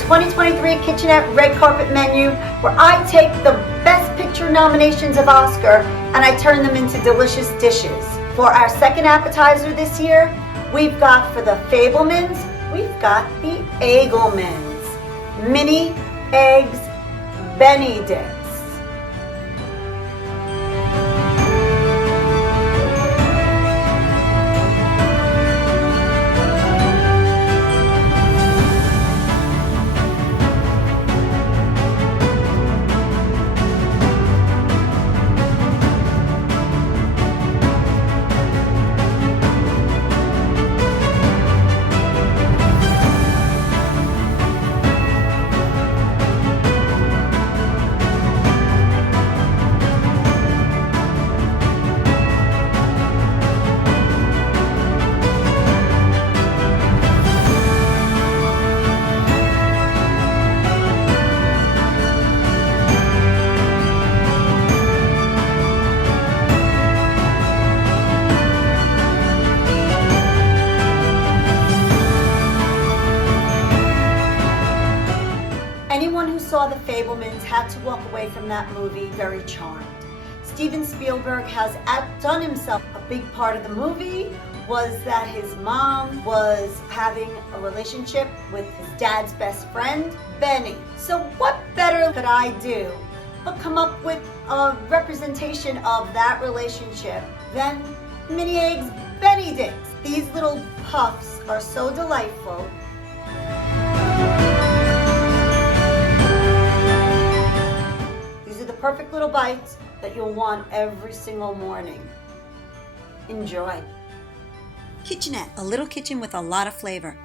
2023 KitchAnnette Red Carpet Menu, where I take the Best Picture nominations of Oscar and I turn them into delicious dishes. For our second appetizer this year, we've got for the Fabelmans, we've got the Eggelmans. Mini eggs Benedicts. Anyone who saw The Fabelmans had to walk away from that movie very charmed. Steven Spielberg has outdone himself. A big part of the movie was that his mom was having a relationship with his dad's best friend, Benny. So what better could I do but come up with a representation of that relationship than mini eggs Benedicts. These little puffs are so delightful. Perfect little bites that you'll want every single morning. Enjoy. KitchAnnette, a little kitchen with a lot of flavor.